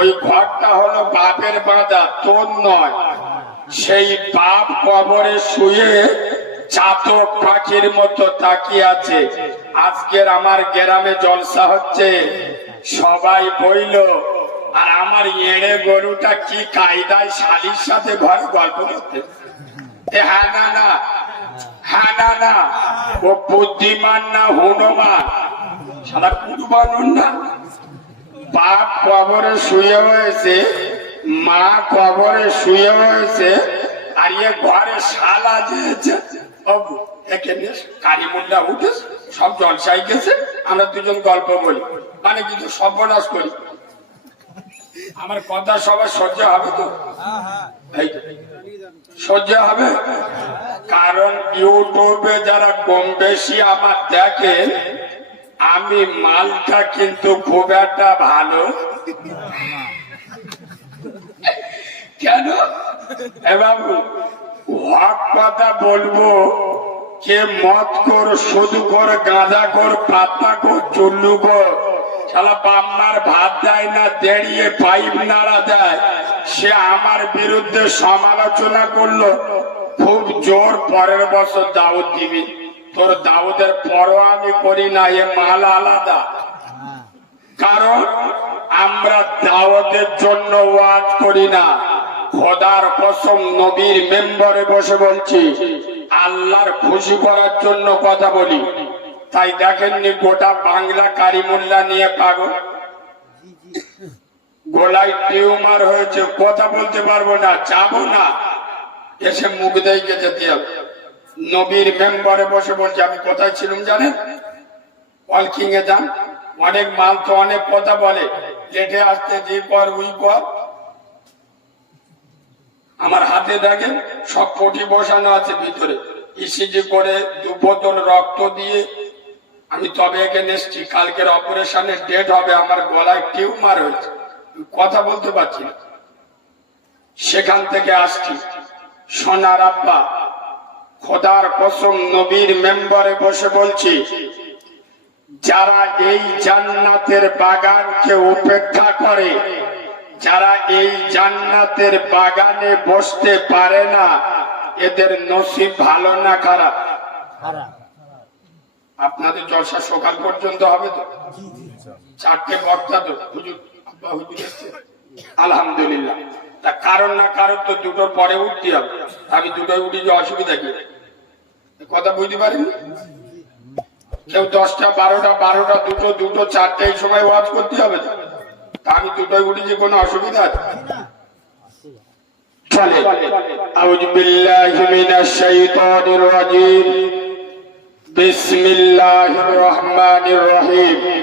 ওই ঘরটা হলো বাপের বাঁধা, তোর নয়। সেই বাপ কবরে শুয়ে চাতক পাখির মতো তাকিয়ে আছে। আজকের আমার গ্রামে জলসা হচ্ছে। সবাই বইল, আর আমার এড়ে গরুটা কি কায়দায় শালির সাথে ঘরে গল্প করতে? হ্যাঁ না না হ্যাঁ না না, ও বুদ্ধিমান না, হনুমান। সারা কুরবানুন না? বাপ কবরে শুয়ে হয়েছে মা কবরে শুয়ে হয়েছে আর ইয়ে ঘরে শালা যেছে অবু, একে নিয়ে কারিমুল্লা উঠেস সব জলসাই গেছে, আমরা দুজন গল্প বলি মানে কিছু সর্বনাশ করি। আমার কথা সবার সহ্য হবে তো। সহ্য হবে? কারণ ইউটিউবে যারা কম বেশি আমার দেখেন আমি মালটা কিন্তু খুব একটা ভালো। কেন? বাবু কথা বলব কে মদ কর শুধু কর গাঁদা কর পাতা কর চুল্লু কর শালা বাম্মার ভাত দেয় না, দেড়িয়ে পাইপ নাড়া দেয়। সে আমার বিরুদ্ধে সমালোচনা করল। খুব জোর পরের বছর দাওয়াত দিবি। তোর দাউদের পরোয়া আমি করি না, এ মাল আলাদা। কারণ আমরা দাওয়াতের জন্য ওয়াজ করি না। খোদার কসম নবীর মেম্বারে বসে বলছি, আল্লাহর খুশি করার জন্য কথা বলি। তাই দেখেননি গোটা বাংলা কারিমুল্লা নিয়ে পাগল? গোলায় টিউমার হয়েছে, কথা বলতে পারব না, যাব না। এসে মুখ দিয়ে গেছে হবে। নবীর মেম্বারে বসে বলছে, আমি কোথায় ছিলাম জানেন? ওয়ালকিং এ যান। অনেক মাল তো অনেক কথা বলে। লেটে আসতে যে কর উই কর আমার হাতে দেখেন, সব পটি বসানো আছে ভিতরে। ইসিজি করে দু বোতল রক্ত দিয়ে, আমি তবে এখানে এসছি। কালকের অপারেশনের ডেট হবে, আমার গলায় টিউমার হয়েছে। কথা বলতে পারছি না। সেখান থেকে আসছি। সোনার আব্বা খোদার কসম নবীর মেম্বারে বসে বলছি যারা এই জান্নাতের বাগানকে উপেক্ষা করে যারা এই জান্নাতের বাগানে বসতে পারে না এদের নসিব ভালো না খারাপ? আপনাদের জলসা সকাল পর্যন্ত হবে তো? চারটে বক্তা তো হুজুর আব্বা হুজুর আলহামদুলিল্লাহ। তা কারণ না কারণ তো দুটোর পরে উঠতে হবে। আমি দুটোই উঠি যে অসুবিধা কি? কথা বুঝতে পারেন? কেউ দশটা, বারোটা বারোটা, দুটো দুটো, চারটে, এই সময় ওয়াজ করতে হবে আমি দুটোই উঠি যে কোনো অসুবিধা আছে? চলে। بالله من মিনাশ শাইতানির রাজিম। বিসমিল্লাহির রহমানির রহিম।